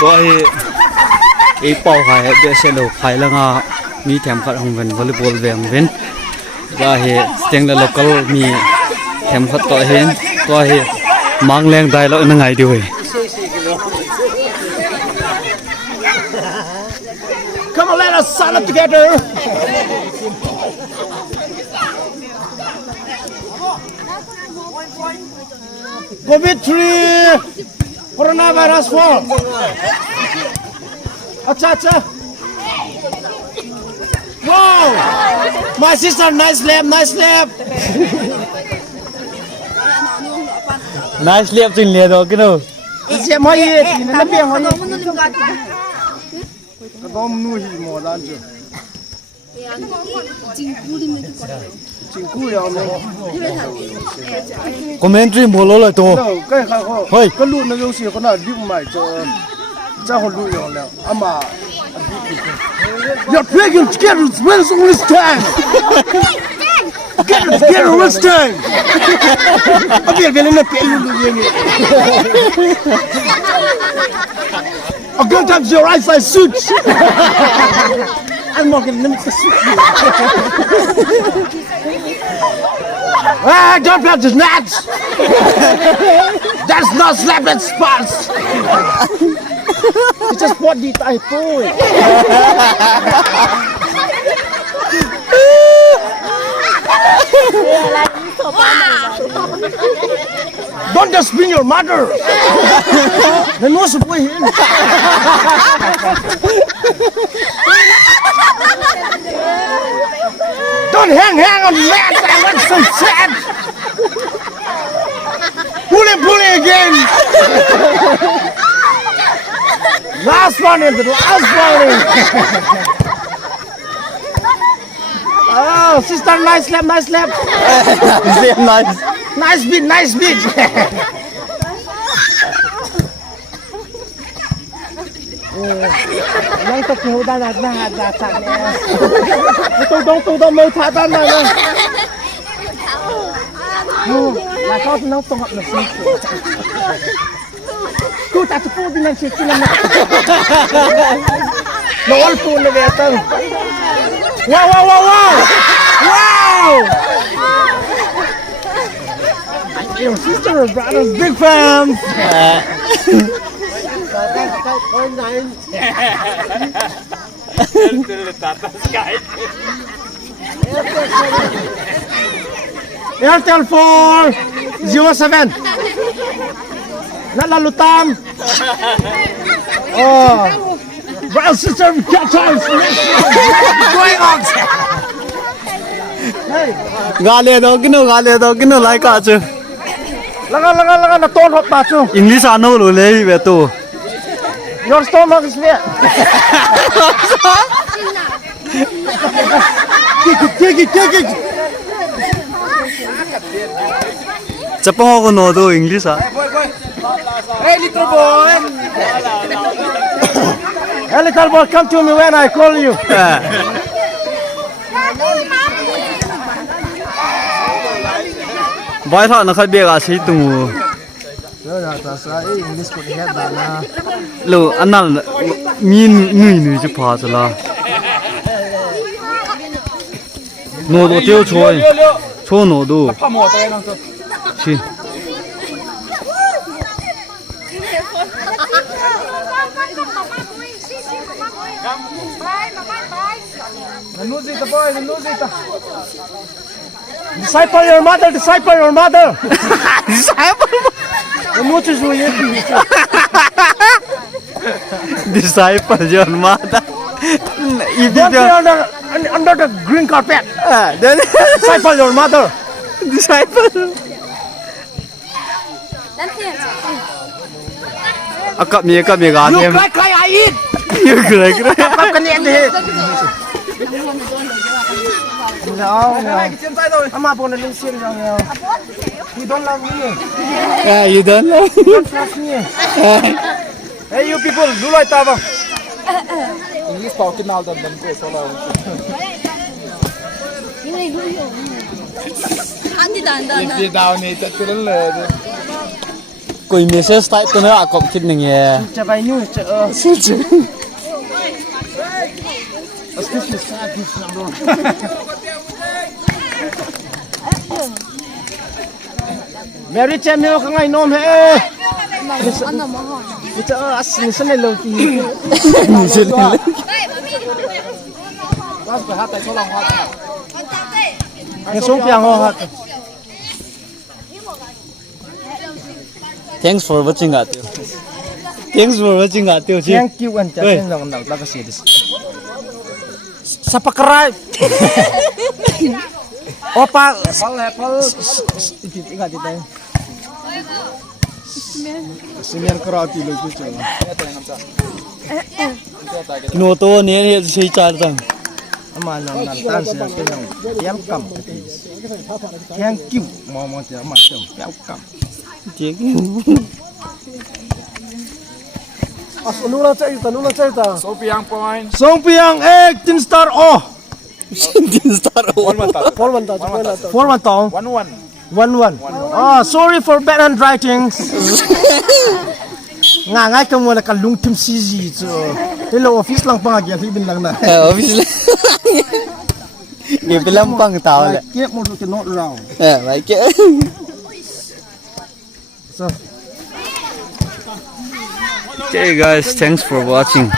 Tôi ý bảo khai để sẽ lâu khai là ngà mi thèm khát hồng vân volleyball về hồng vân và hệ tiếng là local mi thèm khát tội hen tôi mang lên đây là nó ngày điều Come on, let us sign up together. COVID-3, coronavirus 4. Acha. Wow, my sister, nice lap. nice liệp trình liệt rồi cái đâu Chị mới nó biển rồi. Có nuôi gì mà ra chưa? Chính cú rồi mình. commentary một lỗ lại to Cái thôi. Cái lụt nó giống gì con nào đi mày cho họ lụt rồi nào. Ama. You're pregnant. Get it. Where's the wrist time? Get a wrist time. Abi ben ne pelu yenge. A good time your eyesight suits. I'm not going to suit you. Ah, don't play the nuts. That's not slapping spots. It's just what did I do? Don't just spin your mother. The nose boy here. Don't hang on that. I want so sad. Pull it again. Last one. Oh, sister, nice lap. nice Nice beat. Nang tập nhiều đa là sẵn nè. Tôi mới thả ra này. Là có nó tổng hợp được gì? Cô ta phụ đi làm chuyện làm. Nó all full là về tầng. Wow! Your sister and brothers, big fans. Airtel 407. Nala Lutam. Oh, brother, sister, catch us. Going on. gà liệt đó cái nào lại cả chứ Laga na ton hot pa chu. English ano lo le về tu Your stomach is there. Take it. Japan ko no do English à Hey, little boy. Hey, little boy, come to me when I call you. bài thọ nó khác biệt à sĩ tù lo anh nào người chỉ phá cho la nô đồ tiêu choi cho nô đồ chi Nanuzita boy, nanuzita. Disciple your mother. Disciple. Nanuzita zo ye. disciple your mother if Don't be under the green carpet. then Disciple your mother. disciple cặp gì gà You em cry, I eat. như cười Cặp cái nhện đi. No. Ama po na lang siya lang. You don't love me. yeah you don't know You don't trust me. Hey, you people, do like that. English talking now than them go solo. 안디다. If you down it, koi message type to na akop kit ning ye cha bai nu cha sil chu Excuse me, this number. Mary Chamel ka ngay nom he. Ito as nisan na low ti. nisan na Bas ba hatay ko lang hat. Ang song piang ho hat. Thanks for watching atyo. Thanks for watching atyo. Thank you and just lang na la kasi this. Sa pakray. Opa, apple. Ingat dito. Senior karate lo ko cha. Kinoto ne sei char tang. Ama lang nan tan siya kanyang welcome. Thank you. Mama siya ma siya welcome. As nula cerita. Sopiang point. Song piang egg tin star oh. Tin star One one tau. 4-1 tong. 1-1. 1-1. Ah, sorry for bad handwriting. Ngay ka mo na kalung tim CG so. Hello office lang pangagyan hibin lang na. office lang. Gibilang pang tao le. Keep mo to not round. Like it. So Okay guys, thanks for watching.